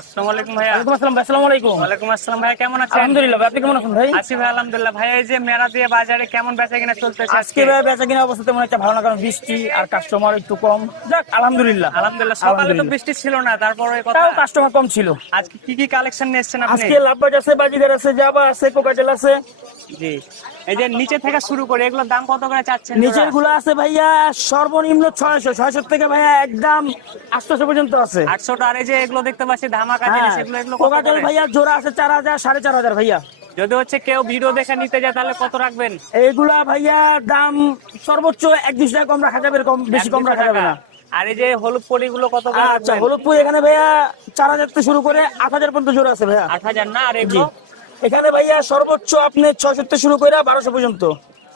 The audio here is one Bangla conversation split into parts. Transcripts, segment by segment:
আসসালামু আলাইকুম ভাইয়া। ওয়ালাইকুম আসসালাম ভাই, আসসালামু আলাইকুম। ওয়ালাইকুম আসসালাম ভাইয়া, কেমন আছেন? আলহামদুলিল্লাহ ভাই, আপনি কেমন আছেন ভাই? আছি ভাই আলহামদুলিল্লাহ। ভাইয়া এই যে মেলা দিয়ে বাজারে কেমন বেচা কিনা চলতেছে আজকে ভাই বেচা কিনা অবস্থা তেমন একটা ভালো না, কারণ বৃষ্টি আর কাস্টমার একটু কম। যাক আলহামদুলিল্লাহ। আলহামদুলিল্লাহ, সকালে তো বৃষ্টি ছিল না, তারপরে কথা। তাও কাস্টমার কম ছিল। আজকে কি কি কালেকশন নিয়ে এসেছেন আপনি? আজকে লাভবাজ আছে, বাজিগার আছে, জাবা আছে, কোকাটেল আছে। জি, এই যে নিচে থেকে শুরু করে এগুলোর দাম কত করে চাচ্ছেন? নিচের গুলো আছে ভাইয়া সর্বনিম্ন 600 থেকে ভাইয়া একদম 800 পর্যন্ত আছে। 800 আর এই যে এগুলো দেখতে পাচ্ছি ধামাকা হ্যাঁ, জিনিস, এগুলো এগুলো কত কোকাটেল করে? ভাইয়া জোড়া আছে 4000 4500 ভাইয়া। যদি হচ্ছে কেউ ভিডিও দেখে নিতে যায় তাহলে কত রাখবেন? এইগুলা ভাইয়া দাম সর্বোচ্চ 1-2 টাকা কম রাখা যাবে, কম বেশি কম 100 রাখা যাবে টাকা। না। আর এই যে হলুদ পরিগুলো কত করে আচ্ছা, রাখবেন? হলুদপুর এখানে ভাইয়া 4000 থেকে শুরু করে 8000 পর্যন্ত জোড়া আছে ভাইয়া। 8000 না? আর জি, এগুলো? এখানে ভাইয়া সর্বোচ্চ আপনি 600 থেকে শুরু করে 1200 পর্যন্ত।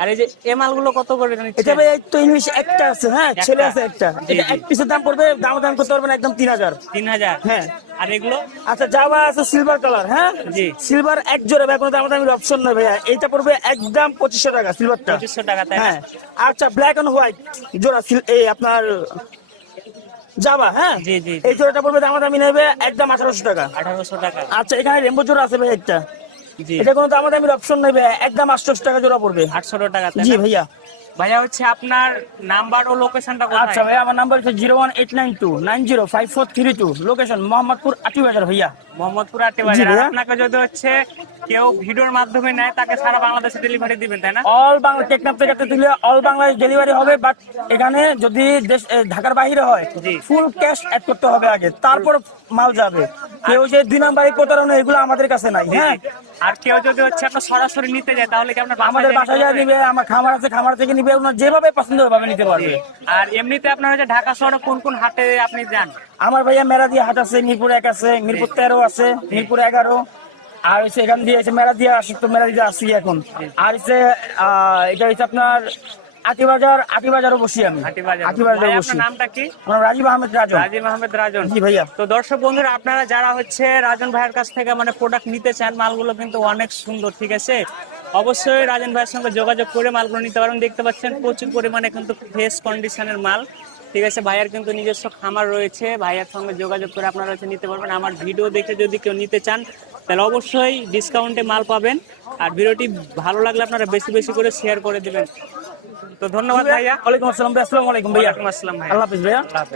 আর এই যে এ মালগুলো কত করে এটা নিচ্ছেন? ভাইয়া তো ইংলিশ একটা আছে, হ্যাঁ একটা? ছেলে আছে একটা। জি, এটা জি। এক পিসের দাম পড়বে, দাম করতে পারবেন একদম 3000। 3000? হ্যাঁ। আর এগুলো? আচ্ছা, জাভা আছে সিলভার কালার, হ্যাঁ জি। সিলভার এক জোড়া ভাই, কোনো দামাদামির অপশন নাই ভাইয়া। এইটা পড়বে একদম 2500 টাকা সিলভারটা। 2500 টাকা, তাই না? হ্যাঁ। আচ্ছা, ব্ল্যাক এন্ড হোয়াইট জোড়া এই আপনার জাভা, হ্যাঁ জি, জি, জি। এই জোড়াটা পড়বে দামাদামি নেবে একদম 1800 টাকা। 1800 টাকা। আচ্ছা, এখানে রেমবো জোড়া আছে ভাই একটা। জি, এটা কোনো দামাদামির অপশন নাই ভাই, একদম 800 টাকা জোড়া পড়বে। 800 টাকা, তাই জি না? ভাইয়া। ভাইয়া হচ্ছে আপনার নাম্বার ও লোকেশনটা আচ্ছা কোথায়? ভাইয়া, আমার নাম্বার হচ্ছে 01892905432, লোকেশন মোহাম্মদপুর আটিবাজার ভাইয়া। মোহাম্মদপুর জি আটিবাজার। আর ভাইয়া। আপনাকে যদি হচ্ছে কেউ ভিডিওর মাধ্যমে নেয় তাকে সারা বাংলাদেশে ডেলিভারি দিবেন, তাই না? অল বাংলা টেকনাফ থেকে দিলে অল বাংলাদেশ ডেলিভারি হবে, বাট এখানে যদি ঢাকার বাইরে হয় জি। ফুল ক্যাশ অ্যাড করতে হবে আগে, তারপর মাল যাবে। কেউ যে 2 নাম্বারই প্রতারণা, এগুলো আমাদের কাছে নাই। জি, হ্যাঁ, জি। আর কেউ যদি হচ্ছে আপনার সরাসরি নিতে যায় তাহলে কি আপনার আমাদের বাসায় যা নিবে? নিবে, আমার খামার আছে, খামার থেকে নিবে, ওনার যেভাবে পছন্দ হবে ভাবে নিতে পারবে। আর এমনিতে আপনার হচ্ছে ঢাকা শহরে কোন কোন হাটে আপনি যান? আমার ভাইয়া মেরাদিয়া হাট আছে, মিরপুর 1 আছে, মিরপুর 13 আছে, মিরপুর 11, আর হচ্ছে এখান দিয়ে হচ্ছে মেরাদিয়া আসি, তো মেরাদিয়া আসছি এখন। আর হচ্ছে এটা হচ্ছে আপনার আটিবাজারও বসি আমি। হাটিবাজার। আটিবাজারে ভাই, বসি। আপনার নামটা কি? আমার রাজীব আহমেদ রাজন। রাজীব আহমেদ রাজন। জি ভাইয়া। তো দর্শক বন্ধুরা, আপনারা যারা হচ্ছে রাজন ভাইয়ের কাছ থেকে মানে প্রোডাক্ট নিতে চান, মালগুলো কিন্তু অনেক সুন্দর, ঠিক আছে? অবশ্যই রাজন ভাইয়ের সঙ্গে যোগাযোগ করে মালগুলো নিতে পারেন। দেখতে পাচ্ছেন প্রচুর পরিমাণে কিন্তু ফ্রেশ কন্ডিশনের মাল, ঠিক আছে? ভাইয়ার কিন্তু নিজস্ব খামার রয়েছে, ভাইয়ার সঙ্গে যোগাযোগ করে আপনারা হচ্ছে নিতে পারবেন। আমার ভিডিও দেখে যদি কেউ নিতে চান তাহলে অবশ্যই ডিসকাউন্টে মাল পাবেন। আর ভিডিওটি ভালো লাগলে আপনারা বেশি বেশি করে শেয়ার করে দিবেন। তো ধন্যবাদ ভাইয়া। ওয়ালাইকুম আসসালাম ভাই, আসসালামু আলাইকুম ভাইয়া। ওয়ালাইকুম আসসালাম ভাইয়া। আল্লাহ হাফেজ ভাইয়া। আল্লাহ হাফেজ।